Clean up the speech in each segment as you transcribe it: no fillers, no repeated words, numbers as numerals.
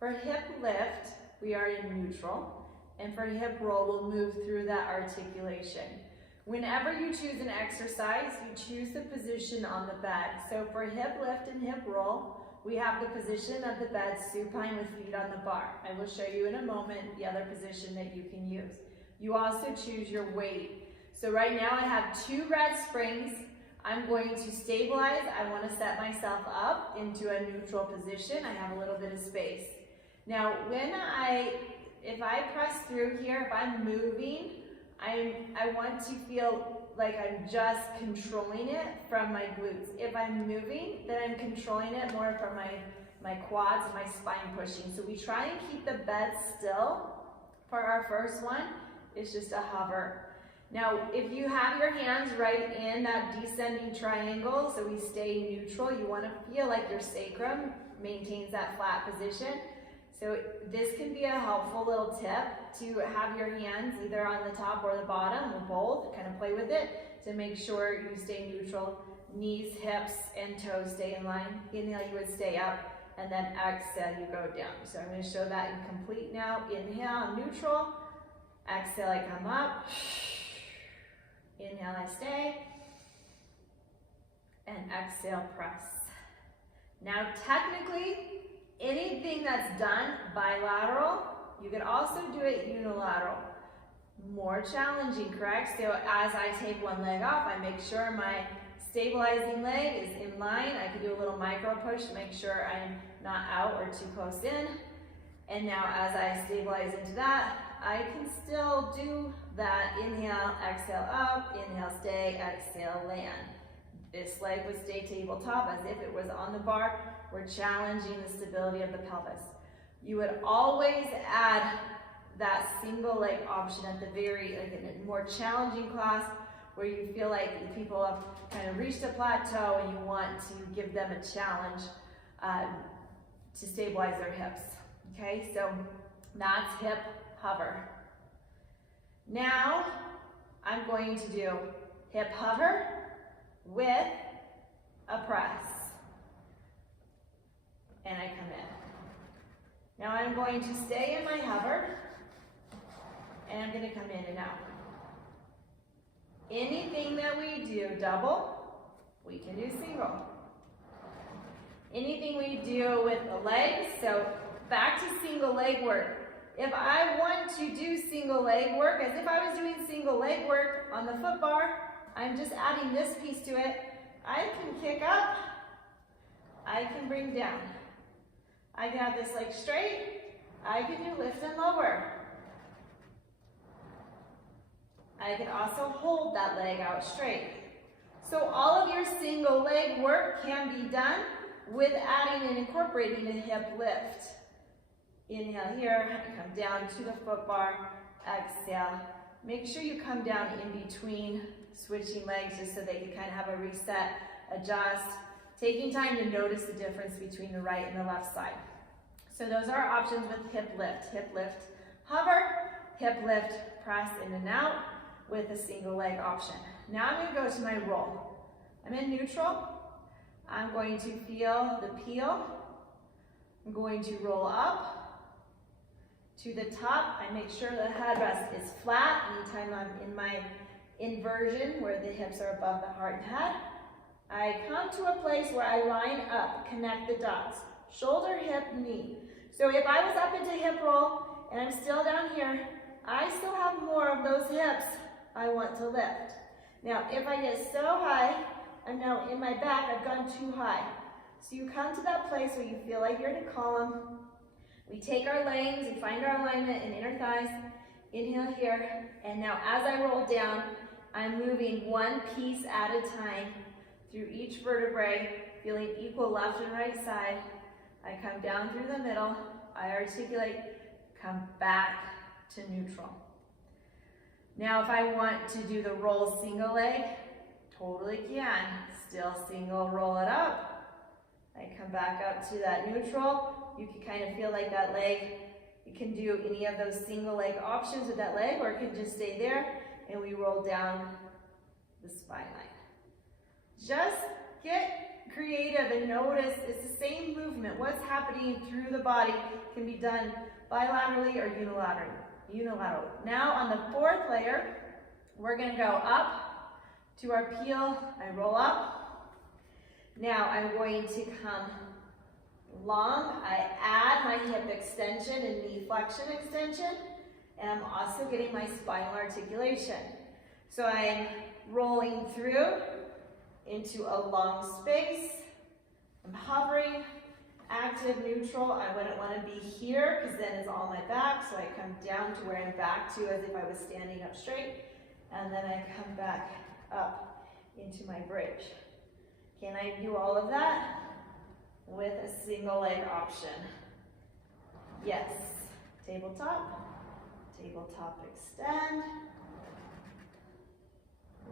For hip lift, we are in neutral, and for hip roll, we'll move through that articulation. Whenever you choose an exercise, you choose the position on the bed. So for hip lift and hip roll, we have the position of the bed supine with feet on the bar. I will show you in a moment the other position that you can use. You also choose your weight. So right now I have 2 red springs. I'm going to stabilize. I want to set myself up into a neutral position. I have a little bit of space. Now if I press through here, if I'm moving, I want to feel like I'm just controlling it from my glutes. If I'm moving, then I'm controlling it more from my quads and my spine pushing. So we try and keep the bed still. For our first one, it's just a hover. Now, if you have your hands right in that descending triangle, so we stay neutral, you want to feel like your sacrum maintains that flat position. So this can be a helpful little tip to have your hands either on the top or the bottom, or both, kind of play with it to make sure you stay neutral. Knees, hips, and toes stay in line. Inhale, you would stay up, and then exhale, you go down. So I'm going to show that in complete now. Inhale, I'm neutral. Exhale, I come up. Inhale, I stay. And exhale, press. Now, technically, anything that's done bilateral, you could also do it unilateral. More challenging, correct? So as I take one leg off, I make sure my stabilizing leg is in line. I can do a little micro push to make sure I'm not out or too close in. And now as I stabilize into that, I can still do that. Inhale, exhale up, inhale, stay, exhale, land. This leg would stay tabletop as if it was on the bar. We're challenging the stability of the pelvis. You would always add that single leg option at the very, like in a more challenging class where you feel like people have kind of reached a plateau and you want to give them a challenge to stabilize their hips. Okay, so that's hip hover. Now I'm going to do hip hover with a press. And I come in. Now I'm going to stay in my hover, and I'm going to come in and out. Anything that we do double, we can do single. Anything we do with the legs, so back to single leg work. If I want to do single leg work, as if I was doing single leg work on the foot bar, I'm just adding this piece to it. I can kick up, I can bring down. I can have this leg straight, I can do lift and lower. I can also hold that leg out straight. So all of your single leg work can be done with adding and incorporating a hip lift. Inhale here, come down to the foot bar, exhale. Make sure you come down in between switching legs just so that you kind of have a reset, adjust, taking time to notice the difference between the right and the left side. So those are our options with hip lift, hover, hip lift, press in and out with a single leg option. Now I'm going to go to my roll. I'm in neutral. I'm going to feel the peel. I'm going to roll up to the top. I make sure the headrest is flat anytime I'm in my inversion where the hips are above the heart and head. I come to a place where I line up, connect the dots, shoulder, hip, knee. So if I was up into hip roll and I'm still down here, I still have more of those hips I want to lift. Now, if I get so high, I'm now in my back, I've gone too high. So you come to that place where you feel like you're in a column. We take our legs, we find our alignment in inner thighs. Inhale here, and now as I roll down, I'm moving one piece at a time through each vertebrae, feeling equal left and right side. I come down through the middle, I articulate, come back to neutral. Now if I want to do the roll single leg, totally can. Still single, roll it up. I come back up to that neutral. You can kind of feel like that leg, you can do any of those single leg options with that leg, or it can just stay there, and we roll down the spine line. Just get creative and notice it's the same movement. What's happening through the body can be done bilaterally or unilateral. Now on the fourth layer, we're going to go up to our peel. I roll up. Now I'm going to come long. I add my hip extension and knee flexion extension, and I'm also getting my spinal articulation. So I'm rolling through into a long space. I'm hovering, active, neutral. I wouldn't want to be here because then it's all my back, so I come down to where I'm back to as if I was standing up straight, and then I come back up into my bridge. Can I do all of that with a single leg option? Yes. Tabletop, tabletop extend,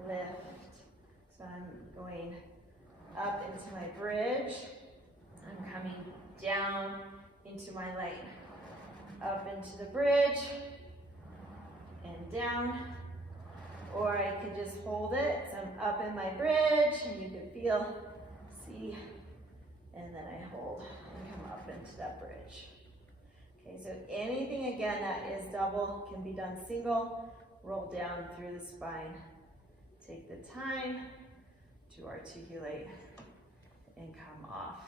lift. So I'm going up into my bridge. I'm coming down into my lane. Up into the bridge and down. Or I could just hold it. So I'm up in my bridge and you can feel, see, and then I hold and come up into that bridge. Okay, so anything again that is double can be done single. Roll down through the spine. Take the time to articulate and come off.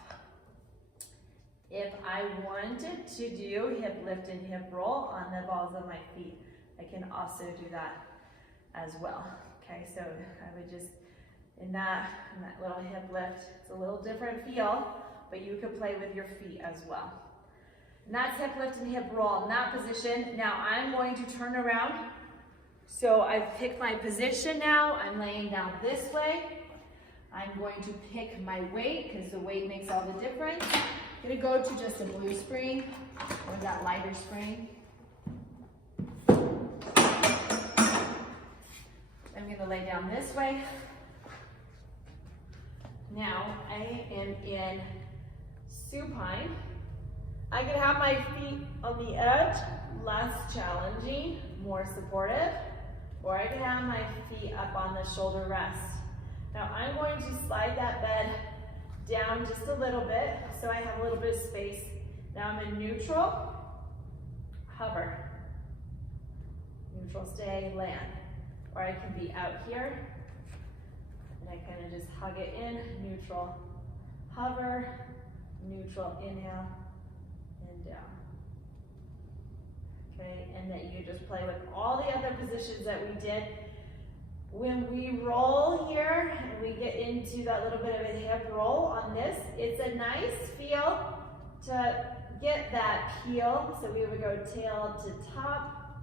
If I wanted to do hip lift and hip roll on the balls of my feet, I can also do that as well. Okay, so I would just, in that little hip lift, it's a little different feel, but you could play with your feet as well. And that's hip lift and hip roll in that position. Now I'm going to turn around. So I've picked my position now. I'm laying down this way. I'm going to pick my weight because the weight makes all the difference. I'm going to go to just a blue spring or that lighter spring. I'm going to lay down this way. Now I am in supine. I can have my feet on the edge, less challenging, more supportive, or I can have my feet up on the shoulder rest. Now I'm going to slide that bed down just a little bit so I have a little bit of space. Now I'm in neutral, hover, neutral, stay, land. Or I can be out here and I kind of just hug it in, neutral, hover, neutral, inhale, and down. Okay, and then you just play with all the other positions that we did. When we roll here and we get into that little bit of a hip roll on this, it's a nice feel to get that peel. So we would go tail to top,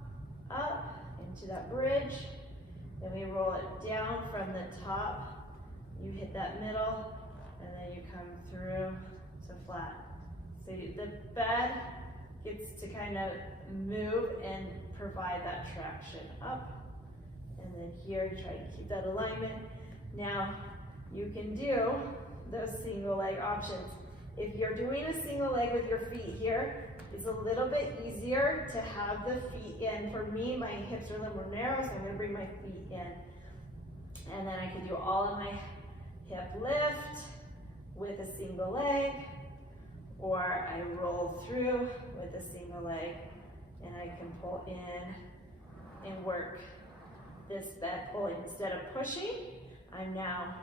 up into that bridge. Then we roll it down from the top. You hit that middle, and then you come through to flat. So the bed gets to kind of move and provide that traction up. And then here, you try to keep that alignment. Now, you can do those single leg options. If you're doing a single leg with your feet here, it's a little bit easier to have the feet in. For me, my hips are a little more narrow, so I'm going to bring my feet in. And then I can do all of my hip lift with a single leg, or I roll through with a single leg, and I can pull in and work this bed pulling. Instead of pushing, I'm now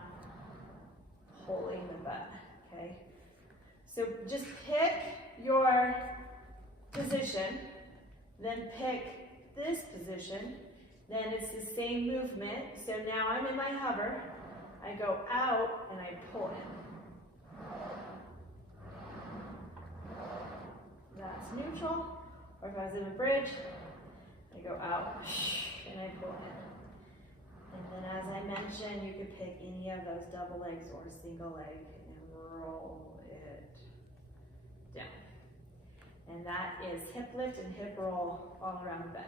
holding the bed, okay? So just pick your position, then pick this position, then it's the same movement. So now I'm in my hover, I go out and I pull in. That's neutral. Or if I was in a bridge, I go out and I pull in. And then as I mentioned, you could pick any of those double legs or single leg and roll it down. And that is hip lift and hip roll all around the bed.